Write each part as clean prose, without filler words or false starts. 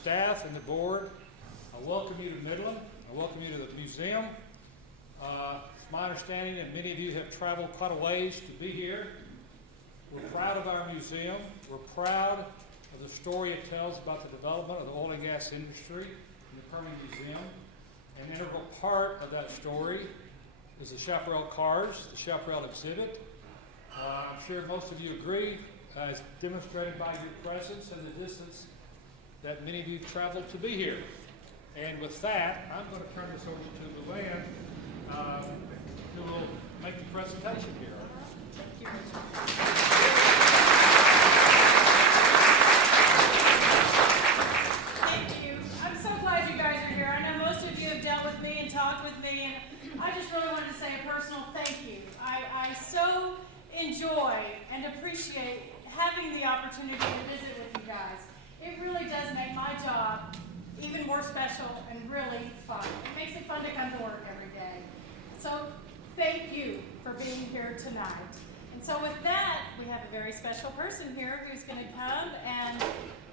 staff and the board, I welcome you to Midland. I welcome you to the museum. It's my understanding that many of you have traveled quite a ways to be here. We're proud of our museum. We're proud of the story it tells about the development of the oil and gas industry in the Periam Museum. An integral part of that story is the Chaparral cars, the Chaparral exhibit. I'm sure most of you agree, as demonstrated by your presence and the distance that many of you traveled to be here. And with that, I'm going to turn this over to Luann, who will make the presentation here. Thank you. Thank you. I'm so glad you guys are here. I know most of you have dealt with me and talked with me, and I just really wanted to say a personal thank you. I so enjoy and appreciate having the opportunity to visit with you guys. It really does make my job even more special and really fun. It makes it fun to come to work every day. So thank you for being here tonight. And so with that, we have a very special person here who's going to come and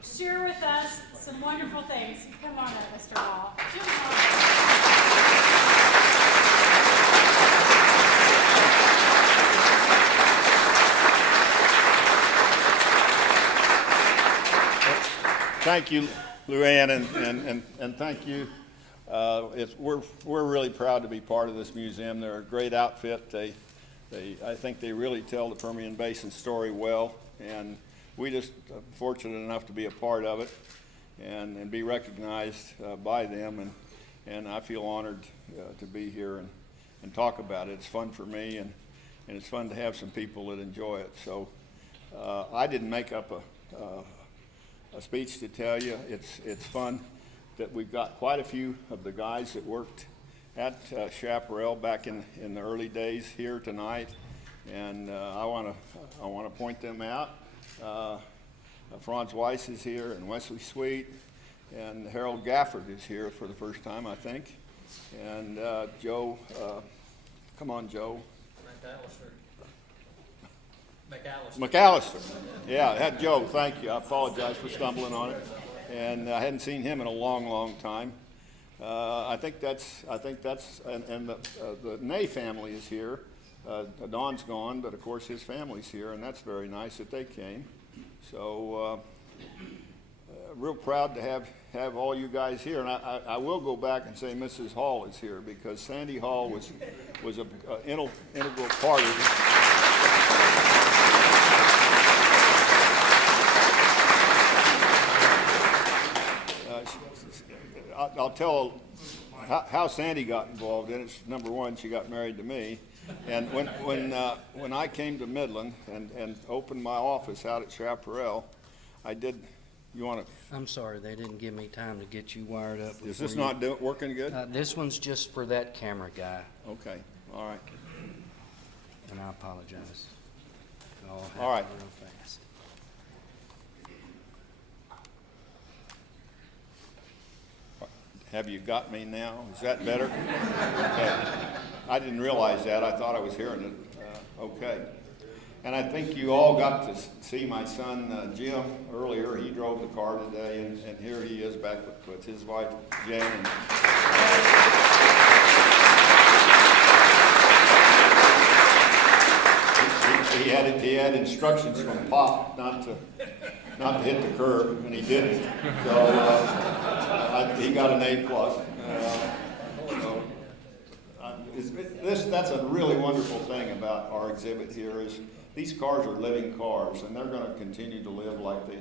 share with us some wonderful things. Come on up, Mr. Hall. Jim Hall. Thank you, Luann, and thank you. We're really proud to be part of this museum. They're a great outfit. I think they really tell the Permian Basin story well, and we just fortunate enough to be a part of it and be recognized by them. And I feel honored to be here and talk about it. It's fun for me, and it's fun to have some people that enjoy it. So I didn't make up a speech to tell you. It's fun that we've got quite a few of the guys that worked at Chaparral back in the early days here tonight, and I want to point them out. Franz Weiss is here, and Wesley Sweet, and Harold Gafford is here for the first time, I think, and Joe. Come on, Joe. McAllister. Yeah, that Joe. Thank you. I apologize for stumbling on it, and I hadn't seen him in a long time. I think that's, and the Ney family is here. Don's gone, but of course his family's here, and that's very nice that they came. So, real proud to have all you guys here, and I will go back and say Mrs. Hall is here because Sandy Hall was an integral part of it. I'll tell how Sandy got involved in it. Number one, she got married to me, and when I came to Midland and opened my office out at Chaparral, I did. You want to? I'm sorry, they didn't give me time to get you wired up. Is this not working good? This one's just for that camera guy. Okay, all right. And I apologize. All right. Real fast. Have you got me now? Is that better? Okay. I didn't realize that. I thought I was hearing it. Okay. And I think you all got to see my son Jim earlier. He drove the car today, and here he is back with his wife Jen. He had instructions from Pop not to hit the curb, and he didn't. So he got an A+. That's a really wonderful thing about our exhibit here is these cars are living cars, and they're going to continue to live like they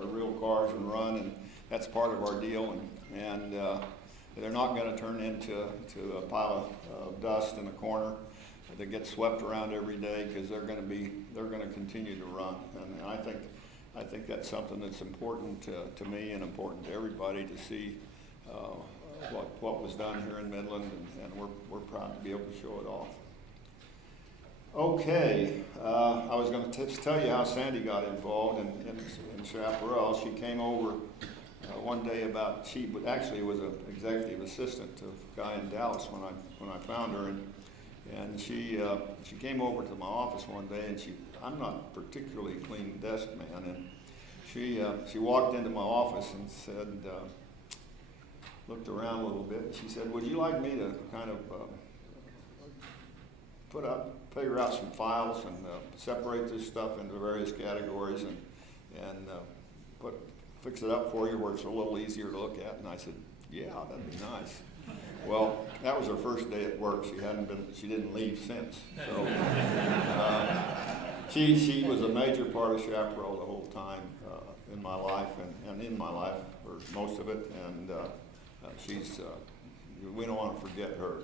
are real cars and run, and that's part of our deal. And they're not going to turn into a pile of dust in a corner that gets swept around every day because they're going to continue to run. And I think that's something that's important to me and important to everybody to see what was done here in Midland, and we're proud to be able to show it off. Okay, I was going to tell you how Sandy got involved in Chaparral. She came over one day she actually was an executive assistant to a guy in Dallas when I found her, and she came over to my office one day, and I'm not particularly a clean desk man, and she walked into my office and said, looked around a little bit, and she said, would you like me to kind of figure out some files and separate this stuff into various categories and fix it up for you where it's a little easier to look at? And I said, yeah, that'd be nice. Well, that was her first day at work. She didn't leave since. So she was a major part of Chaparral the whole time in my life and in my life for most of it. And we don't want to forget her.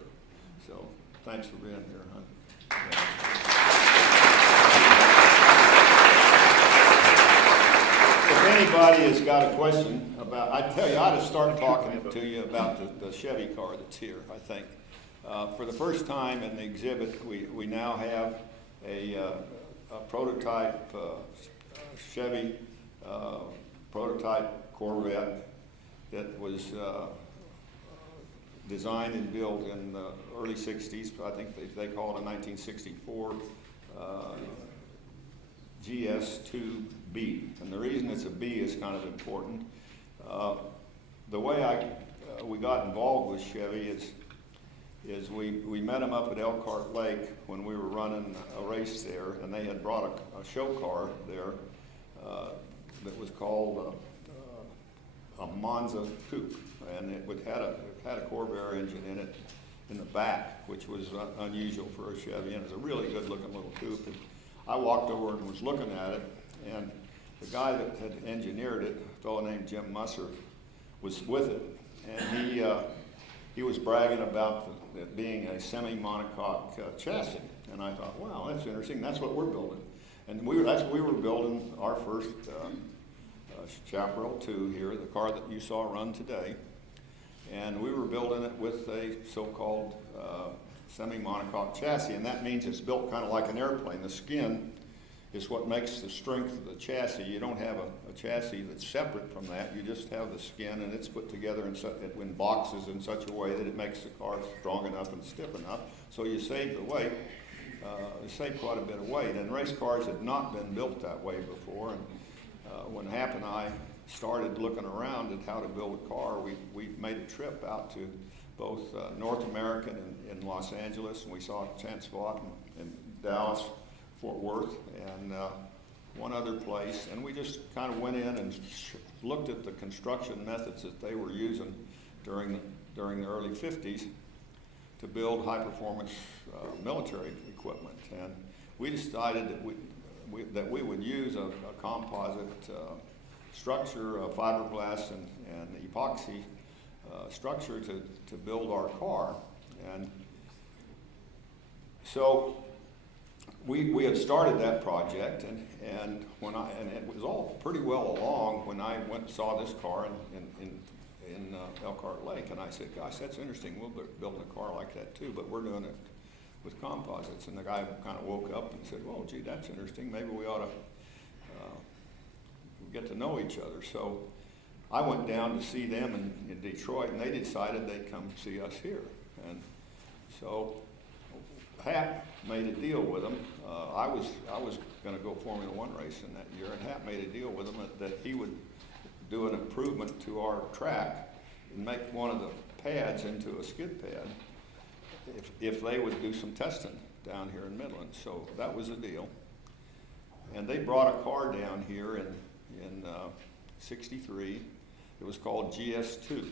So thanks for being here, hon. If anybody has got a question about, I tell you, I ought to start talking to you about the Chevy car that's here, I think. For the first time in the exhibit, we now have a prototype Chevy prototype Corvette that was designed and built in the early 60s. I think they call it a 1964 GS2B. And the reason it's a B is kind of important. The way we got involved with Chevy is we met them up at Elkhart Lake when we were running a race there, and they had brought a show car there that was called a Monza Coupe, and it had a Corvair engine in it in the back, which was unusual for a Chevy, and it was a really good-looking little coupe. And I walked over and was looking at it, and the guy that had engineered it, a fellow named Jim Musser, was with it, and he was bragging about it being a semi-monocoque chassis, and I thought, wow, that's interesting. That's what we're building, and we were building our first Chaparral 2 here, the car that you saw run today, and we were building it with a so-called semi-monocoque chassis, and that means it's built kind of like an airplane. The skin is what makes the strength of the chassis. You don't have a chassis that's separate from that. You just have the skin, and it's put together in boxes in such a way that it makes the car strong enough and stiff enough. So you save the weight. You save quite a bit of weight. And race cars had not been built that way before. And when Hap and I started looking around at how to build a car, we made a trip out to both North America and in Los Angeles, and we saw Chanspot and Dallas, Fort Worth, and one other place, and we just kind of went in and looked at the construction methods that they were using during the early 50s to build high-performance military equipment. And we decided that we would use a composite structure, fiberglass and epoxy structure to build our car. And so we had started that project, and it was all pretty well along when I went and saw this car in Elkhart Lake, and I said, gosh, that's interesting. We'll be building a car like that too, but we're doing it with composites. And the guy kind of woke up and said, well, gee, that's interesting. Maybe we ought to get to know each other. So I went down to see them in Detroit, and they decided they'd come see us here. And so Hap made a deal with them. I was going to go Formula One racing that year, and Hap made a deal with them that he would do an improvement to our track and make one of the pads into a skid pad if they would do some testing down here in Midland. So that was the deal. And they brought a car down here in '63. It was called GS2,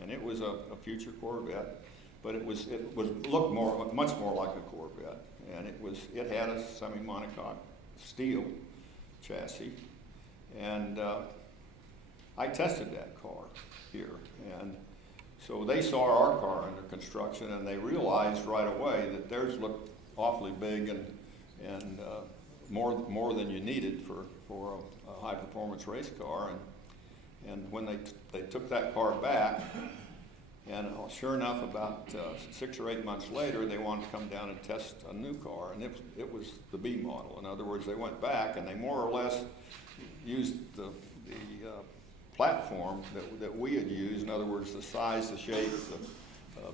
and it was a future Corvette, but it looked much more like a Corvette, and it had a semi-monocoque steel chassis, and I tested that car here, and so they saw our car under construction, and they realized right away that theirs looked awfully big and more than you needed for a high-performance race car, and when they took that car back, and sure enough, about 6 or 8 months later, they wanted to come down and test a new car, and it was the B model. In other words, they went back and they more or less used the platform that we had used. In other words, the size, the shape, the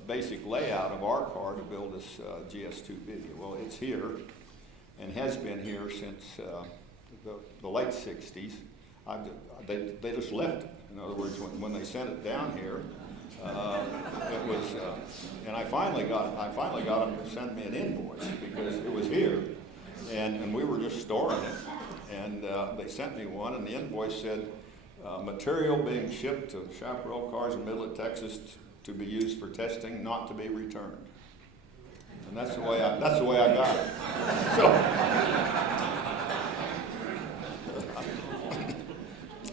basic layout of our car to build this GS2B. Well, it's here and has been here since the late 60s. they just left it. In other words, when they sent it down here, it was, and I finally got them to send me an invoice because it was here, and we were just storing it, and they sent me one, and the invoice said, material being shipped to Chaparral Cars in Midland, Texas, to be used for testing, not to be returned. And that's the way I got it. So,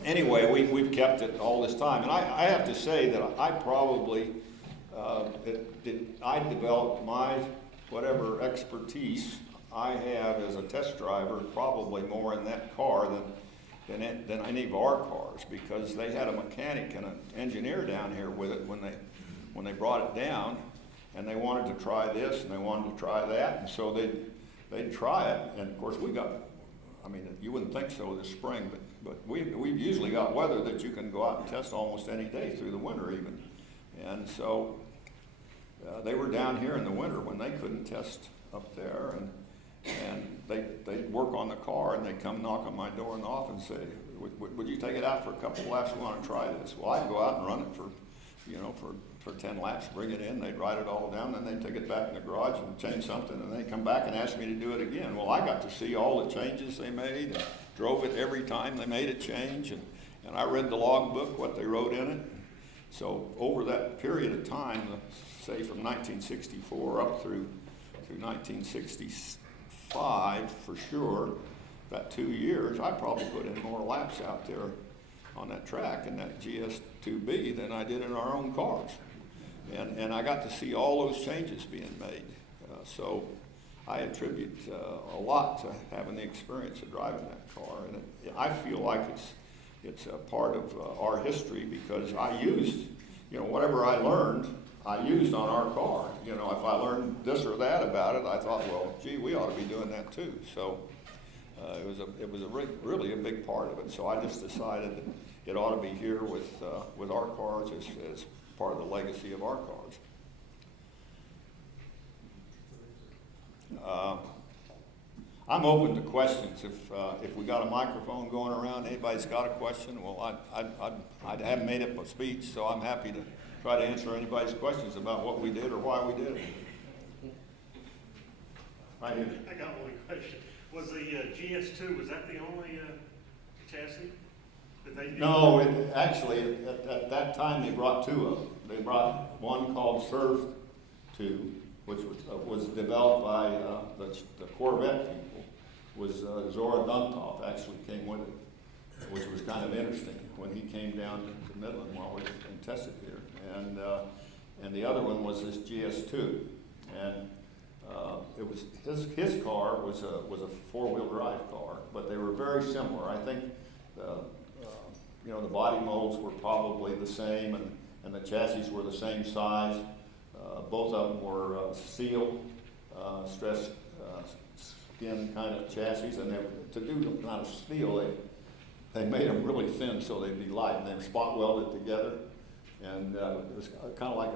anyway, we've kept it all this time, and I have to say that I probably I developed my whatever expertise I have as a test driver probably more in that car than any of our cars, because they had a mechanic and an engineer down here with it when they brought it down, and they wanted to try this and they wanted to try that, and so they'd try it, and of course we got, I mean, you wouldn't think so this spring, but we've usually got weather that you can go out and test almost any day through the winter even, and so they were down here in the winter when they couldn't test up there, and they'd work on the car, and they'd come knock on my door in the office and say, would you take it out for a couple of laps? We want to try this. Well, I'd go out and run it for 10 laps, bring it in, they'd write it all down, then they'd take it back in the garage and change something, and they'd come back and ask me to do it again. Well, I got to see all the changes they made, and drove it every time they made a change, and I read the logbook, what they wrote in it. So over that period of time, say from 1964 up through 1965 for sure, about 2 years, I probably put in more laps out there on that track in that GS2B than I did in our own cars. And I got to see all those changes being made. So I attribute a lot to having the experience of driving that car. And I feel like it's a part of our history, because I used, whatever I learned, I used on our car. If I learned this or that about it, I thought, well, gee, we ought to be doing that too. So it was really a big part of it. So I just decided that it ought to be here with our cars as part of the legacy of our cars. I'm open to questions. If we got a microphone going around, anybody's got a question, well, I haven't made up a speech, so I'm happy to try to answer anybody's questions about what we did or why we did it. Right here. I got one question. Was the GS2, was that the only chassis that they did? No, actually, at that time they brought two of them. They brought one called Surf 2, which was developed by the Corvette people. Was Zora Duntov actually came with it, which was kind of interesting when he came down to Midland while we were being tested here. And the other one was this GS2, and it was his car was a 4-wheel drive car, but they were very similar. I think the body molds were probably the same, and the chassis were the same size. Both of them were steel, stress skin kind of chassis, and to do them kind of steel, they made them really thin so they'd be light, and they were spot welded together. And it was kind of like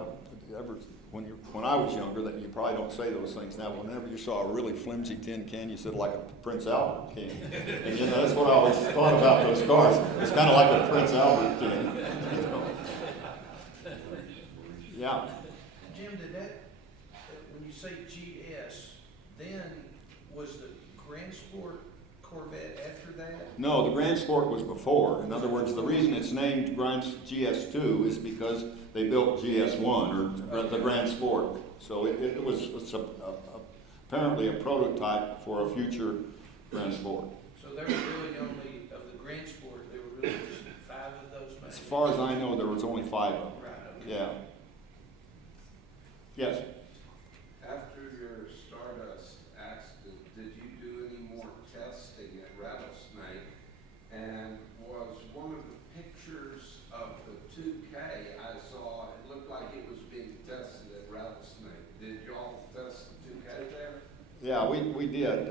when I was younger, that you probably don't say those things now. Whenever you saw a really flimsy tin can, you said like a Prince Albert can. And that's what I always thought about those cars. It's kind of like a Prince Albert can. Yeah. Jim, did that, when you say GS, then was the Grand Sport Corvette after that? No, the Grand Sport was before. In other words, the reason it's named GS2 is because they built GS1, or the Grand Sport. So it's apparently a prototype for a future Grand Sport. So there were really only, of the Grand Sport, there were really just 5 of those made? As far as I know, there was only 5 of them. Right, okay. Yeah. Yes. After your Stardust accident, did you do any more testing at Rattlesnake? And was one of the pictures of the 2K I saw, it looked like it was being tested at Rattlesnake. Did y'all test the 2K there? Yeah, we did.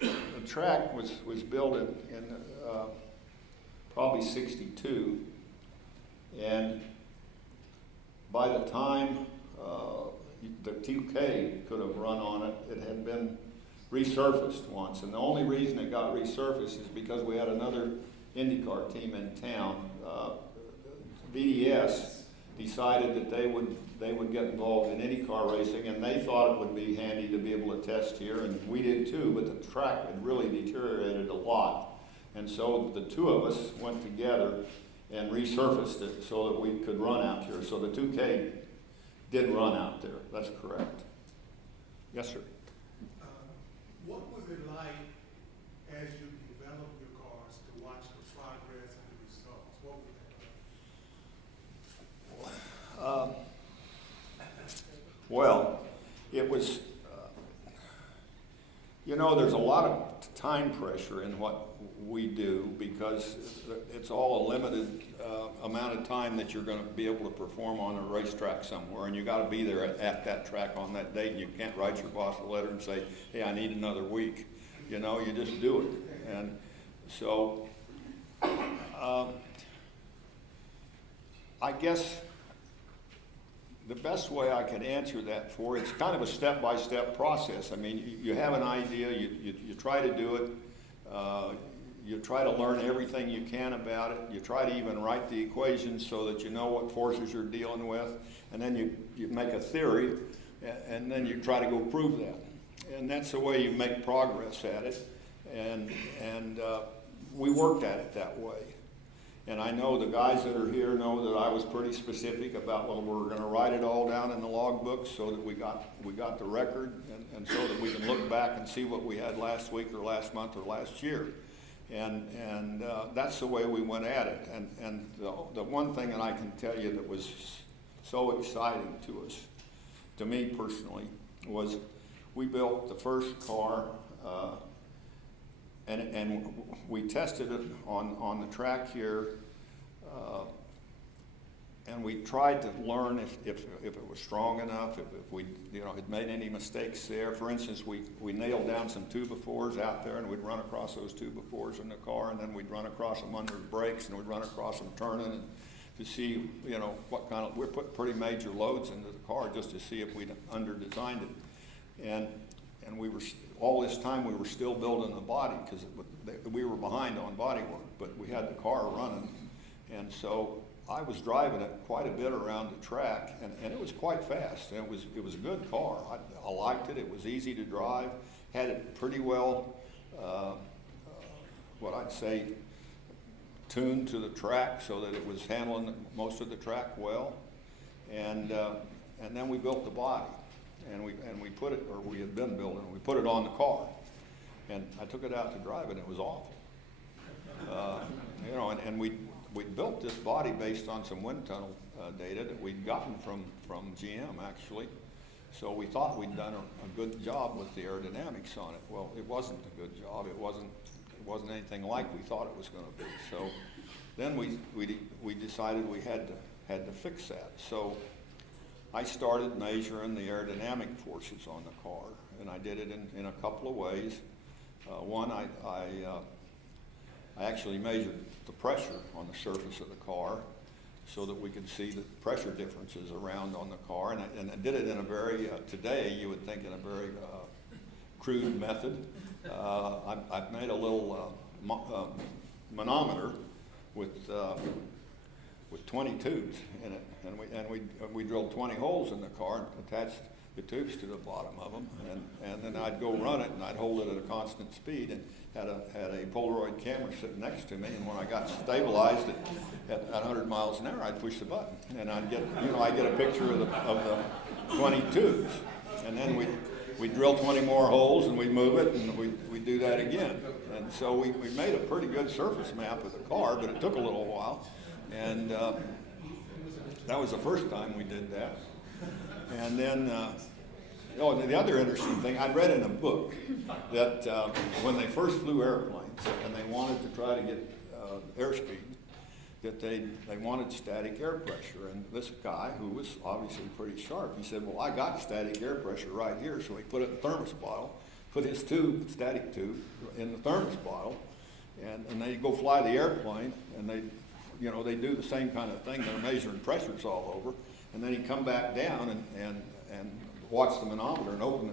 The track was built in probably 62, and by the time the 2K could have run on it, it had been resurfaced once, and the only reason it got resurfaced is because we had another IndyCar team in town. VDS decided that they would get involved in IndyCar racing, and they thought it would be handy to be able to test here, and we did too, but the track had really deteriorated a lot. And so the two of us went together and resurfaced it so that we could run out here. So the 2K did run out there, that's correct. Yes, sir. What was it like as you developed your cars to watch the progress and the results? What was that like? Well, it was, there's a lot of time pressure in what we do because it's all a limited amount of time that you're going to be able to perform on a racetrack somewhere, and you got to be there at that track on that date, and you can't write your boss a letter and say, hey, I need another week. You just do it. And so I guess the best way I can answer that it's kind of a step-by-step process. I mean, you have an idea, you try to do it, you try to learn everything you can about it, you try to even write the equations so that you know what forces you're dealing with, and then you make a theory, and then you try to go prove that. And that's the way you make progress at it, and we worked at it that way. And I know the guys that are here know that I was pretty specific about, well, we're going to write it all down in the logbook so that we got the record, and so that we can look back and see what we had last week or last month or last year. And that's the way we went at it. And the one thing that I can tell you that was so exciting to me personally, was we built the first car, and we tested it on the track here, and we tried to learn if it was strong enough, if we had made any mistakes there. For instance, we nailed down some 2x4s out there, and we'd run across those 2x4s in the car, and then we'd run across them under the brakes, and we'd run across them turning, and to see what kind of, we put pretty major loads into the car just to see if we'd under-designed it. And we were, all this time we were still building the body because we were behind on body work, but we had the car running. And so I was driving it quite a bit around the track, and it was quite fast. And it was a good car. I liked it. It was easy to drive. Had it pretty well, what I'd say, tuned to the track so that it was handling most of the track well. And then we built the body. And we put it, or we had been building, we put it on the car. And I took it out to drive it, and it was awful. And we built this body based on some wind tunnel data that we'd gotten from GM, actually. So we thought we'd done a good job with the aerodynamics on it. Well, it wasn't a good job. It wasn't anything like we thought it was going to be. So then we decided we had to fix that. So I started measuring the aerodynamic forces on the car, and I did it in a couple of ways. One, I actually measured the pressure on the surface of the car so that we could see the pressure differences around on the car, and I did it in a very, today you would think in a very crude method. I've made a little manometer with 20 tubes in it, and we drilled 20 holes in the car and attached the tubes to the bottom of them, and then I'd go run it, and I'd hold it at a constant speed, and had a Polaroid camera sitting next to me, and when I got stabilized at 100 miles an hour, I'd push the button, and I'd get a picture of the 20 tubes, and then we'd drill 20 more holes, and we'd move it, and we'd do that again. And so we made a pretty good surface map of the car, but it took a little while. And that was the first time we did that. And then, the other interesting thing, I read in a book that when they first flew airplanes and they wanted to try to get airspeed, that they wanted static air pressure. And this guy, who was obviously pretty sharp, he said, well, I got static air pressure right here. So he put it in the thermos bottle, put his static tube in the thermos bottle, and they go fly the airplane, and they do the same kind of thing. They're measuring pressures all over. And then he'd come back down and watch the manometer and open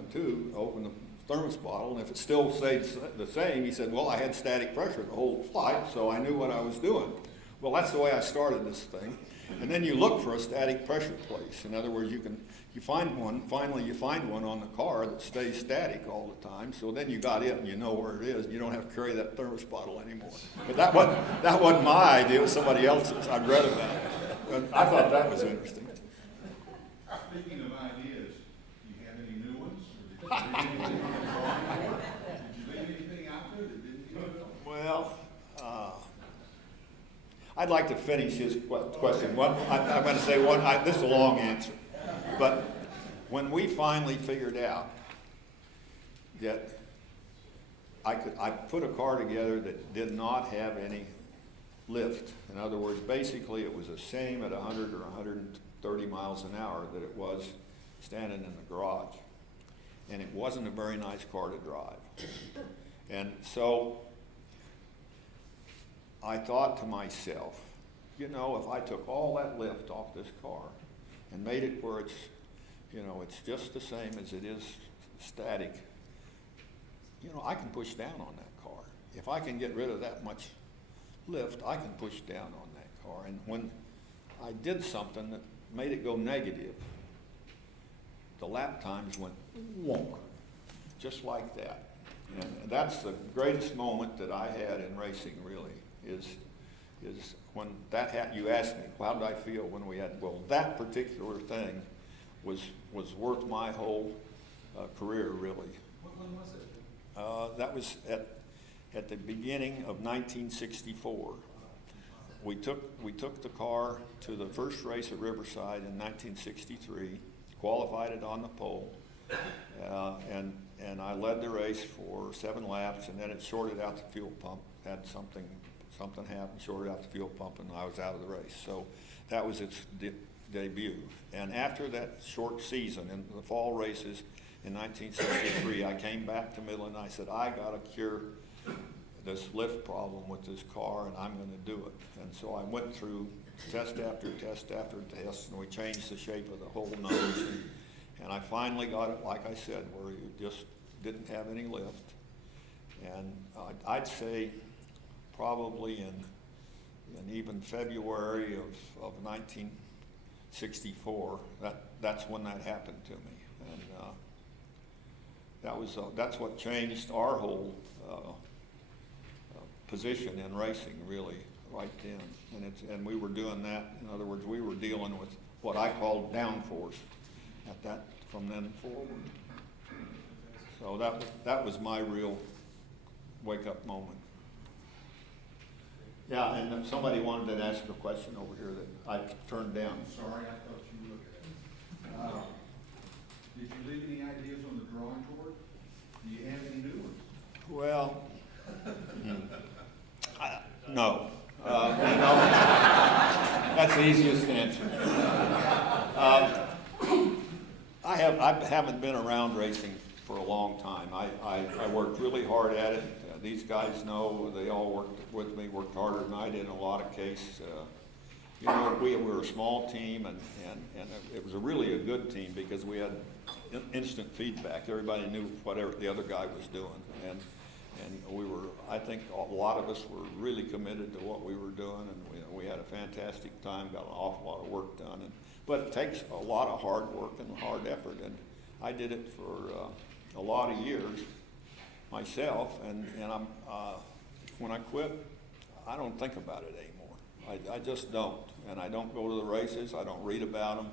the thermos bottle, and if it still stayed the same, he said, well, I had static pressure the whole flight, so I knew what I was doing. Well, that's the way I started this thing. And then you look for a static pressure place. In other words, you find one, finally you find one on the car that stays static all the time, so then you got it and you know where it is, and you don't have to carry that thermos bottle anymore. But that wasn't my idea, it was somebody else's. I'd read about it. And I thought that was interesting. Speaking of ideas, do you have any new ones? Or did you leave anything on the drawing board? Did you leave anything out there that didn't get built? Well, I'd like to finish his question. I'm going to say one. This is a long answer, but when we finally figured out that I put a car together that did not have any lift. In other words, basically it was the same at 100 or 130 miles an hour that it was standing in the garage, and it wasn't a very nice car to drive. And so I thought to myself, you know, if I took all that lift off this car and made it where it's, you know, it's just the same as it is static, you know, I can push down on that car. If I can get rid of that much lift, I can push down on that car. And when I did something that made it go negative, the lap times went wonk, just like that. And that's the greatest moment that I had in racing, really, is when that happened. You asked me, how did I feel when we had, well, that particular thing was worth my whole career, really. When was it? That was at the beginning of 1964. We took the car to the first race at Riverside in 1963, qualified it on the pole, and I led the race for 7 laps, and then it shorted out the fuel pump. Had something happened, shorted out the fuel pump, and I was out of the race. So that was its debut. And after that short season in the fall races in 1963, I came back to Midland and I said, I got to cure this lift problem with this car, and I'm going to do it. And so I went through test after test after test, and we changed the shape of the whole nose, and I finally got it, like I said, where you just didn't have any lift. And I'd say probably in even February of 1964, that's when that happened to me. And that's what changed our whole position in racing, really, right then. And we were doing that. In other words, we were dealing with what I called downforce from then forward. So that was my real wake-up moment. Yeah, and somebody wanted to ask a question over here that I turned down. I'm sorry, I thought you were looking at it. Did you leave any ideas on the drawing board? Do you have any new ones? Well, no. That's the easiest answer. I haven't been around racing for a long time. I worked really hard at it. These guys know, they all worked with me, worked harder than I did in a lot of cases. You know, we were a small team, and it was really a good team because we had instant feedback. Everybody knew whatever the other guy was doing, and we were, I think a lot of us were really committed to what we were doing, and we had a fantastic time, got an awful lot of work done. But it takes a lot of hard work and hard effort, and I did it for a lot of years myself, and when I quit, I don't think about it anymore. I just don't, and I don't go to the races. I don't read about them.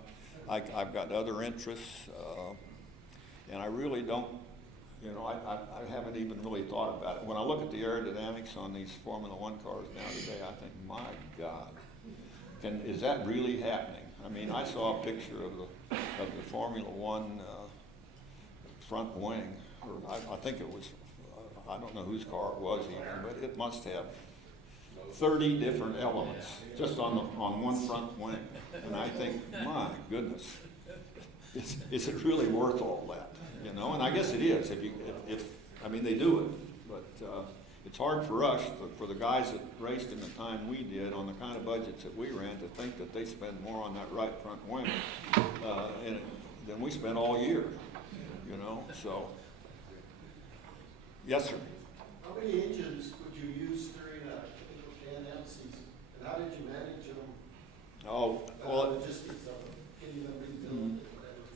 I've got other interests, and I really don't. You know, I haven't even really thought about it. When I look at the aerodynamics on these Formula One cars now today, I think, my God, is that really happening? I mean, I saw a picture of the Formula One front wing, or I think it was. I don't know whose car it was even, but it must have 30 different elements just on one front wing. And I think, my goodness, is it really worth all that? You know, and I guess it is. I mean, they do it, but it's hard for us, for the guys that raced in the time we did, on the kind of budgets that we ran, to think that they spend more on that right front wing than we spent all year. You know, so. Yes, sir. How many engines would you use during a typical Can-Am season? And how did you manage them? Oh, well, Logistics of them, getting them rebuilt and whatever.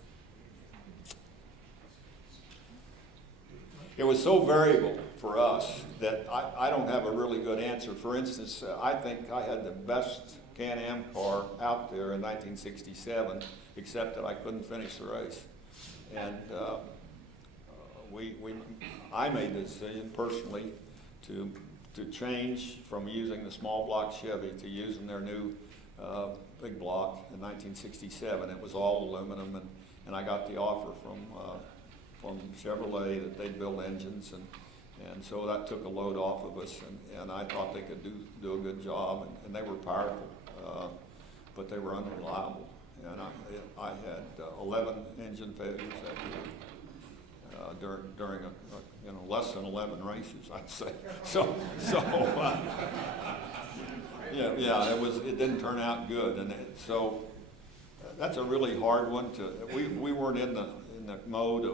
it was so variable for us that I don't have a really good answer. For instance, I think I had the best Can-Am car out there in 1967, except that I couldn't finish the race. And I made the decision personally to change from using the small block Chevy to using their new big block in 1967. It was all aluminum, and I got the offer from Chevrolet that they'd build engines, and so that took a load off of us, and I thought they could do a good job, and they were powerful, but they were unreliable. And I had 11 engine failures that year during less than 11 races, I'd say. So yeah, it didn't turn out good, and so that's a really hard one to. We weren't in the mode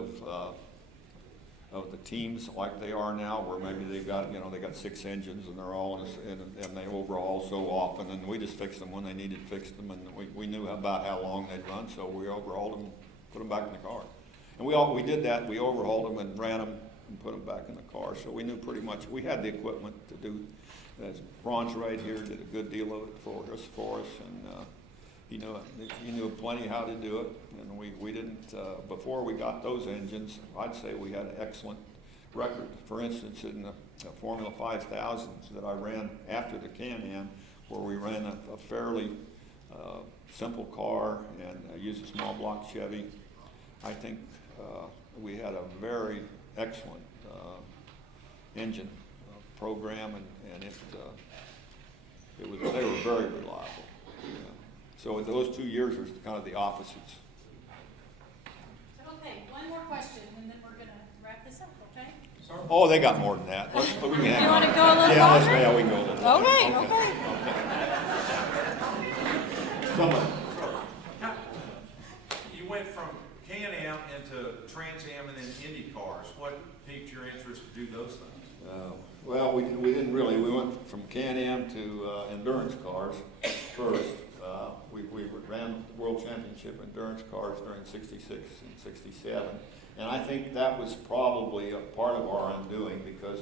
of the teams like they are now, where maybe they got 6 engines and they're all and they overhaul so often, and we just fixed them when they needed fixed them, and we knew about how long they'd run, so we overhauled them, put them back in the car, and we did that. We overhauled them and ran them and put them back in the car, so we knew pretty much we had the equipment to do. As Ron's right here did a good deal of it for us, and he knew plenty how to do it, and we didn't, before we got those engines, I'd say we had an excellent record. For instance, in the Formula 5000s that I ran after the Can-Am, where we ran a fairly simple car and used a small block Chevy, I think we had a very excellent engine program, and they were very reliable. So those 2 years are kind of the opposites. Okay, one more question, and then we're gonna wrap this up, okay? Oh, they got more than that. We can hang You on. wanna go a little Yeah, longer? we can go a little longer. Okay. Somebody. You went from Can-Am into Trans Am and then Indy cars. What piqued your interest to do those things? Well, we didn't really. We went from Can-Am to endurance cars first. We ran the World Championship endurance cars during '66 and '67, and I think that was probably a part of our undoing, because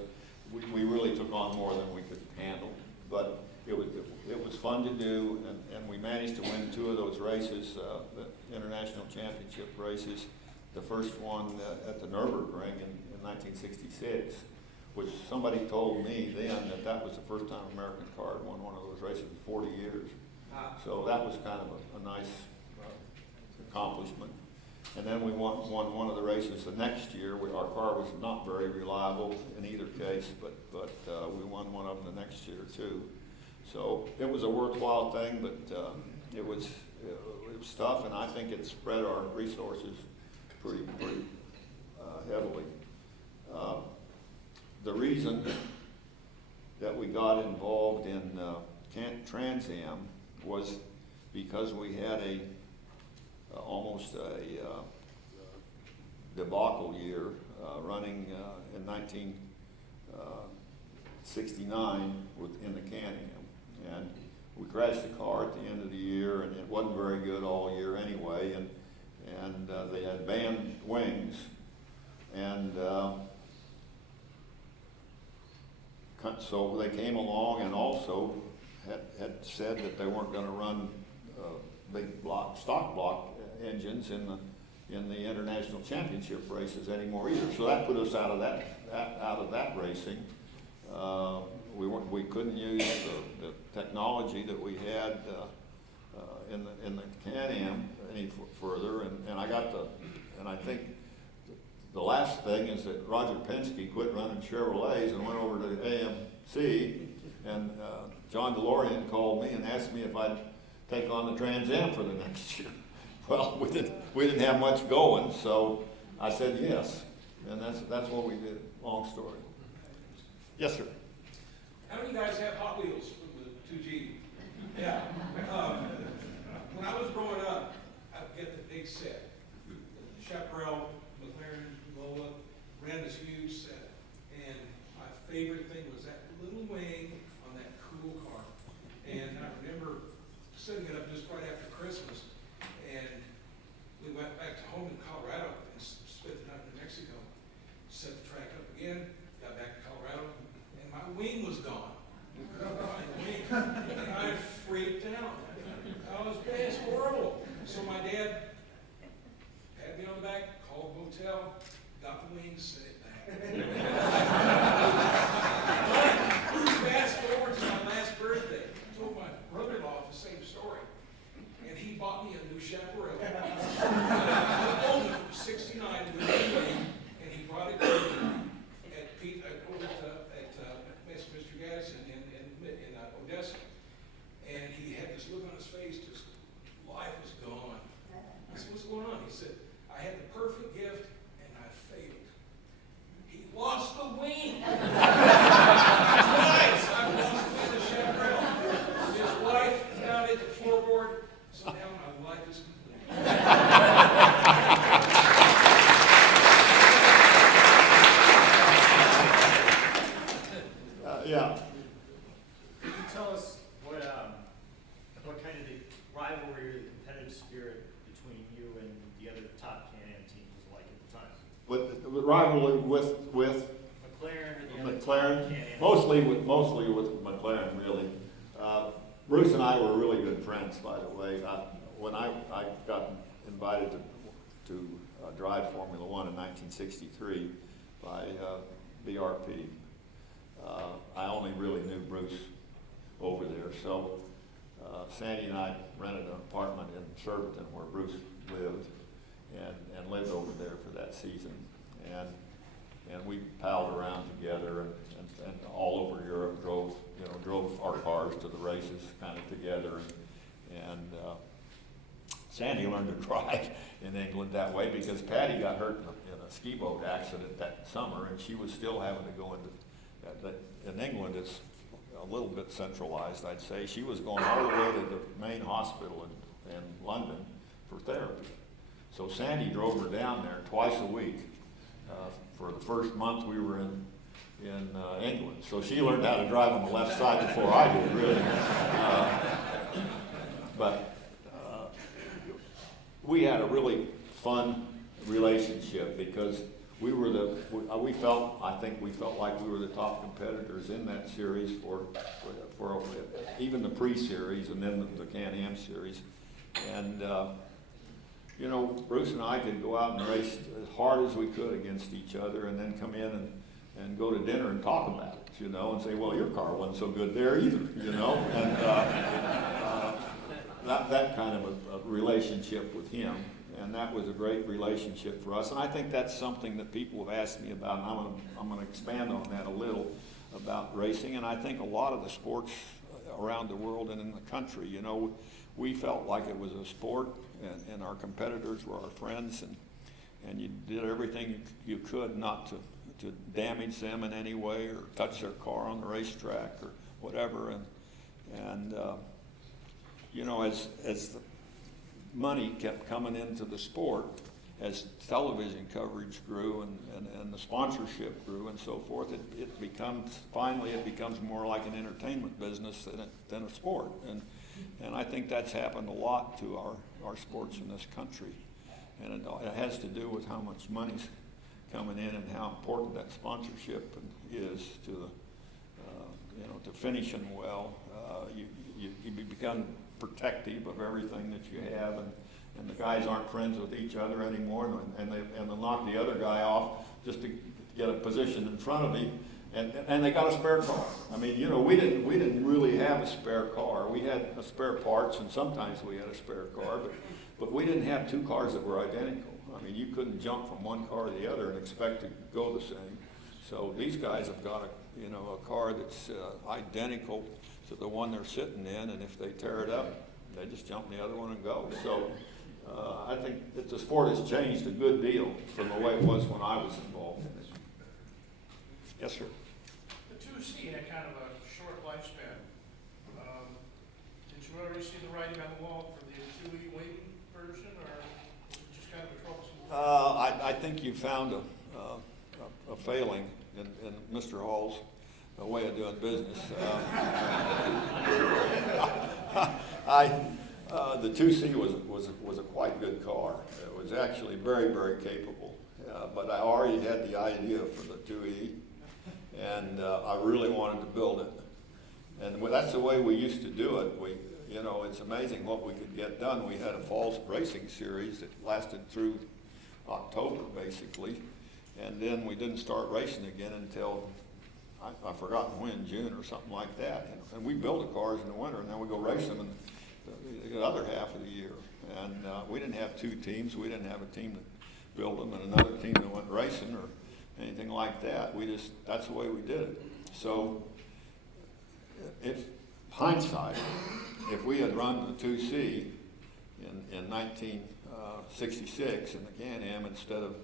we really took on more than we could handle. But it was fun to do, and we managed to win 2 of those races, the international championship races. The first one at the Nürburgring in 1966. Which somebody told me then that was the first time an American car had won one of those races in 40 years. So that was kind of a nice accomplishment. And then we won one of the races the next year. Our car was not very reliable in either case, but we won one of them the next year too. So it was a worthwhile thing, but it was tough, and I think it spread our resources pretty heavily. The reason that we got involved in Trans Am was because we had almost a debacle year running in 1969 in the Can-Am, and we crashed the car at the end of the year, and it wasn't very good all year anyway, and they had banned wings, and so they came along and also had said that they weren't going to run big block, stock block engines in the international championship races anymore either. So that put us out of that racing. We couldn't use the technology that we had in the Can-Am any further, and I think the last thing is that Roger Penske quit running Chevrolets and went over to AMC, and John DeLorean called me and asked me if I'd take on the Trans Am for the next year. Well, we didn't have much going, so I said yes, and that's what we did. Long story. Yes, sir. How many of you guys have Hot Wheels from the 2G? Yeah. When I was growing up, I'd get the big set. The Chaparral, McLaren, Lola, ran this huge set. And And I freaked out. I was pissed, horrible. So my dad pat me on the back, called the motel, got the wings, sent it back. Fast forward to my last birthday, I told my brother-in-law the same story, and he bought me a new chaparral. Only from '69 with me, and he brought it to me at Pete, over at Mr. Gaddison in Odessa, and he had this look on his face, just life was gone. I said, "What's going on?" He said, "I had the perfect gift, and I failed." He lost the wing. Twice I lost the chaparral. His wife found it, the floorboard, so now my life is complete. Yeah. Could you tell us what kind of the rivalry or the competitive spirit between you and the other top Can-Am teams was like at the time? But the rivalry with McLaren or the other McLaren, top Can-Am mostly with McLaren, really. Bruce and I were really good friends, by the way. When I got invited to drive Formula One in 1963 by BRP, I only really knew Bruce over there. So Sandy and I rented an apartment in Surbiton where Bruce lived, and lived over there for that season. And we palled around together and all over Europe, drove our cars to the races kind of together. And Sandy learned to drive in England that way because Patty got hurt in a ski boat accident that summer, and she was still having to go into in England. It's a little bit centralized, I'd say. She was going all the way to the main hospital in London for therapy. So Sandy drove her down there twice a week. For the first month we were in England. So she learned how to drive on the left side before I did, really. But we had a really fun relationship because we felt like we were the top competitors in that series for even the pre-series and then the Can-Am series. And Bruce and I could go out and race as hard as we could against each other, and then come in and go to dinner and talk about it, and say, well, your car wasn't so good there either, and that kind of a relationship with him. And that was a great relationship for us. And I think that's something that people have asked me about, and I'm going to expand on that a little about racing. And I think a lot of the sports around the world and in the country, we felt like it was a sport, and our competitors were our friends, and you did everything you could not to damage them in any way or touch their car on the racetrack or whatever. And as the money kept coming into the sport, as television coverage grew and the sponsorship grew and so forth, it becomes more like an entertainment business than a sport. And I think that's happened a lot to our sports in this country. And it has to do with how much money's coming in and how important that sponsorship is to to finishing well. You become protective of everything that you have, and the guys aren't friends with each other anymore, and they'll knock the other guy off just to get a position in front of him, and they got a spare car. I mean, we didn't really have a spare car. We had a spare parts, and sometimes we had a spare car, but we didn't have two cars that were identical. I mean, you couldn't jump from one car to the other and expect to go the same. So these guys have got a car that's identical to the one they're sitting in, and if they tear it up, they just jump in the other one and go. So I think that the sport has changed a good deal from the way it was when I was involved in it. Yes, sir. The 2C had kind of a short lifespan. Did you already see the writing on the wall for the 2E weight version, or was it just kind of a troublesome? I think you found a failing in Mr. Hall's way of doing business. The 2C was a quite good car. It was actually very, very capable. But I already had the idea for the 2E, and I really wanted to build it. And that's the way we used to do it. It's amazing what we could get done. We had a falls racing series that lasted through October, basically. And then we didn't start racing again until, I've forgotten when, June or something like that. And we build the cars in the winter, and then we go race them in the other half of the year. And we didn't have two teams. We didn't have a team that built them and another team that went racing or anything like that. That's the way we did it. So, if hindsight, if we had run the 2C in 1966 in the Can-Am instead of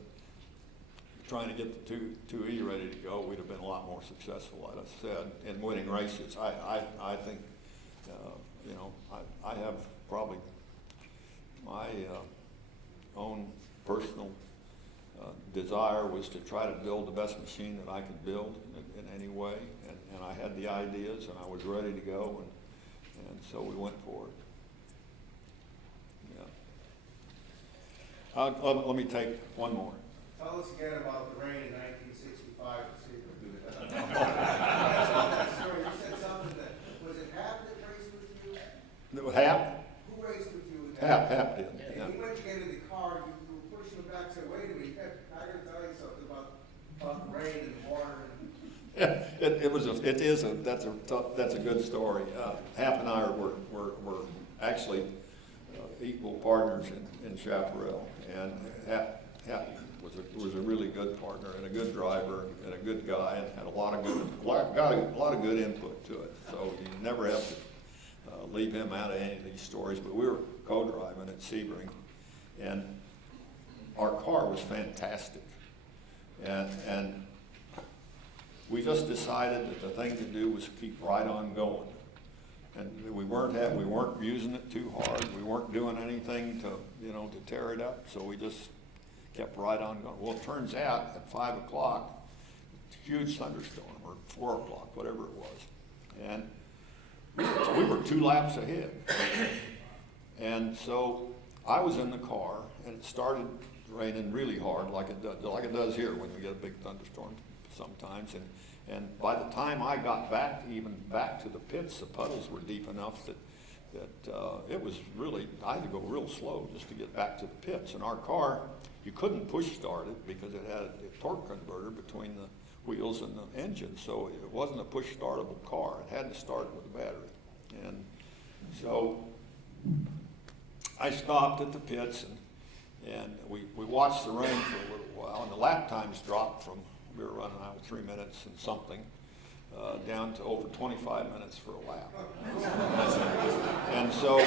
trying to get the 2E ready to go, we'd have been a lot more successful, like I said, in winning races. I think, I have probably my own personal desire was to try to build the best machine that I could build in any way, and I had the ideas, and I was ready to go, and so we went for it. Yeah. Let me take one more. Tell us again about the rain in 1965 to see if we do that. You said something that, was it Hap that raced with you? Hap? Who raced with you? Hap did. And Yeah. he went to get in the car, you were pushing him back, said, wait a minute, I gotta tell you something about the rain and the water. That's a good story. Hap and I were actually equal partners in Chaparral, and Hap was a really good partner and a good driver and a good guy, and had a lot of good input to it. So you never have to leave him out of any of these stories. But we were co-driving at Sebring, and our car was fantastic, and we just decided that the thing to do was keep right on going. And we weren't using it too hard. We weren't doing anything to tear it up. So we just kept right on going. Well, it turns out at 5 o'clock, huge thunderstorm, or 4 o'clock, whatever it was. And we were 2 laps ahead. And so I was in the car, and it started raining really hard, like it does here when we get a big thunderstorm sometimes. And by the time I got back to the pits, the puddles were deep enough that it was really, I had to go real slow just to get back to the pits. And our car, you couldn't push start it because it had a torque converter between the wheels and the engine, so it wasn't a push startable car. It had to start with a battery. And so I stopped at the pits, and we watched the rain for a little while, and the lap times dropped from, we were running out 3 minutes and something, down to over 25 minutes for a lap. And so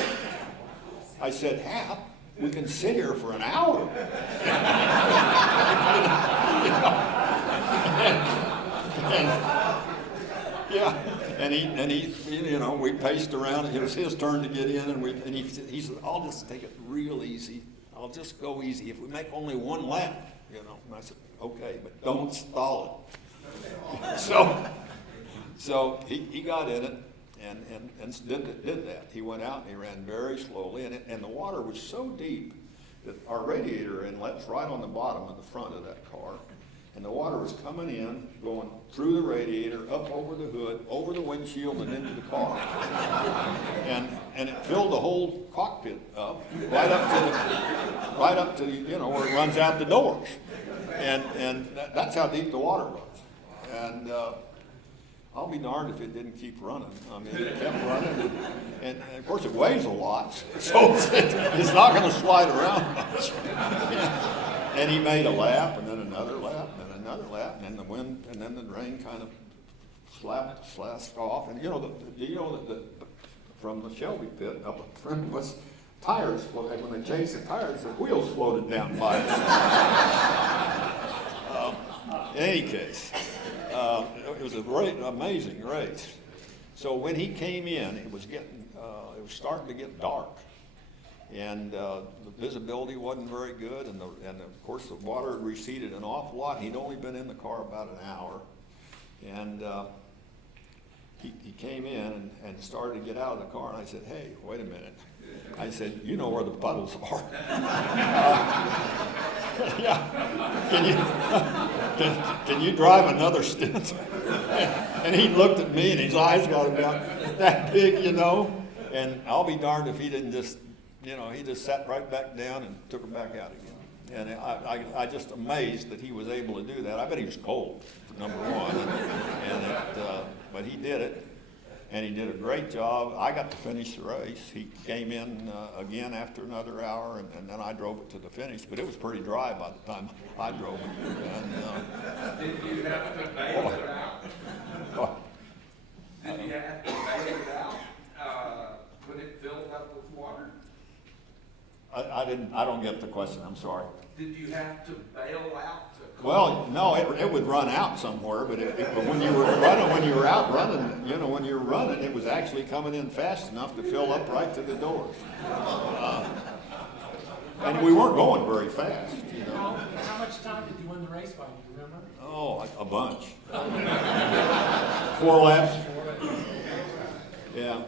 I said, Hap, we can sit here for an hour. And he, we paced around. It was his turn to get in, and he said, I'll just take it real easy. I'll just go easy. If we make only one lap, And I said, okay, but don't stall it. So he got in it and did that. He went out and he ran very slowly, and the water was so deep that our radiator inlet's right on the bottom of the front of that car. And the water was coming in, going through the radiator, up over the hood, over the windshield, and into the car. And it filled the whole cockpit up, right up to where it runs out the doors. And that's how deep the water was. And I'll be darned if it didn't keep running. I mean, it kept running. And of course, it weighs a lot, so it's not going to slide around much. And he made a lap, and then another lap, and then another lap, and then the wind, and then the rain kind of slashed off. And that from the Shelby pit up in front was tires. When they changed the tires, the wheels floated down by us. In any case, it was a great, amazing race. So when he came in, it was starting to get dark. And the visibility wasn't very good, and of course the water had receded an awful lot. He'd only been in the car about an hour, and he came in and started to get out of the car, and I said, hey, wait a minute. I said, you know where the puddles are. Yeah, can you drive another stint? And he looked at me and his eyes got about that big, you know. And I'll be darned if he didn't just, you know, he just sat right back down and took them back out again. And I just amazed that he was able to do that. I bet he was cold, for number one. But he did it. And he did a great job. I got to finish the race. He came in again after another hour, and then I drove it to the finish. But it was pretty dry by the time I drove it. And, Did you have to bail it out? Did you have to bail it out when it filled up with water? I don't get the question. I'm sorry. Did you have to bail out? Well, no, it would run out somewhere, but when you were running, when you were out running, you know, when you were running, it was actually coming in fast enough to fill up right to the doors. And we weren't going very fast, you know. How much time did you win the race by, do you remember? Oh, a bunch. 4 laps. Yeah.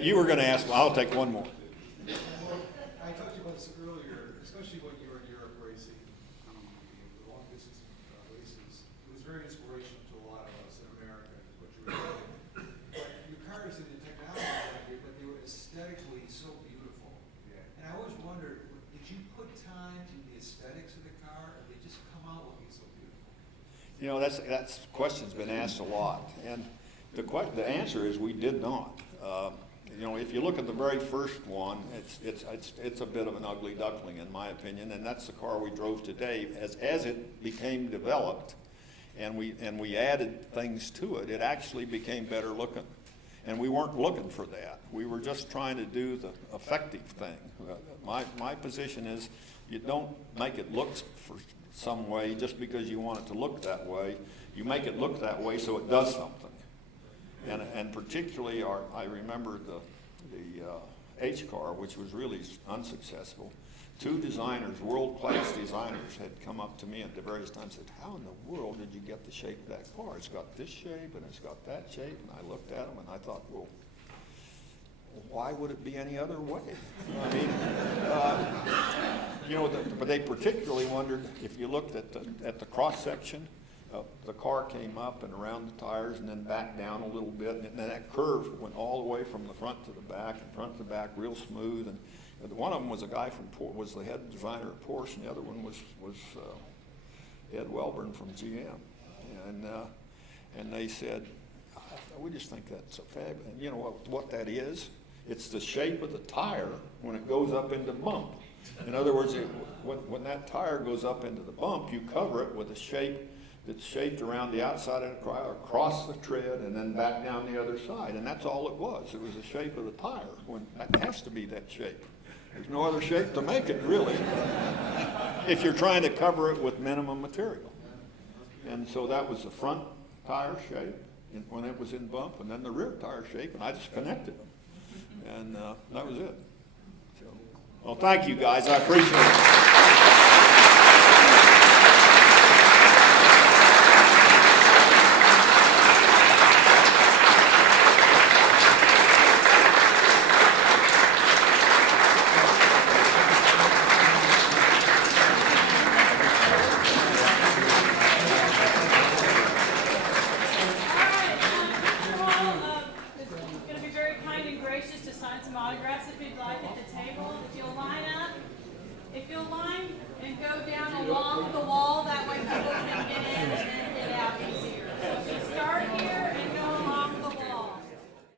You were going to ask, I'll take one more. I talked to you about this earlier, especially when you were in Europe racing, the long distance races. It was very inspirational to a lot of us in America, what you were doing. But your cars and the technology, but they were aesthetically so beautiful. Yeah. And I always wondered, did you put time in the aesthetics of the car, or they just come out looking so beautiful? You know, that's question's been asked a lot, and the answer is we did not. You know, if you look at the very first one, it's a bit of an ugly duckling in my opinion, and that's the car we drove today. As it became developed, and we added things to it, it actually became better looking. And we weren't looking for that. We were just trying to do the effective thing. My position is you don't make it look for some way just because you want it to look that way. You make it look that way so it does something. And particularly, I remember the H car, which was really unsuccessful. 2 designers, world-class designers, had come up to me at the various times and said, "How in the world did you get the shape of that car? It's got this shape and it's got that shape." And I looked at them and I thought, well, why would it be any other way? I mean, you know, but they particularly wondered if you looked at the cross section. The car came up and around the tires and then back down a little bit, and then that curve went all the way from the front to the back, and front to the back, real smooth. And one of them was a guy was the head designer at Porsche, and the other one was Ed Welburn from GM, and they said, "We just think that's so fabulous." And you know what that is? It's the shape of the tire when it goes up into bump. In other words, when that tire goes up into the bump, you cover it with a shape that's shaped around the outside of the car, across the tread, and then back down the other side. And that's all it was. It was the shape of the tire. That has to be that shape. There's no other shape to make it, really, if you're trying to cover it with minimum material. And so that was the front tire shape when it was in bump, and then the rear tire shape, and I just connected them. And that was it. So, well, thank you, guys. I appreciate it. If you'll line and go down along the wall, that way people can get in.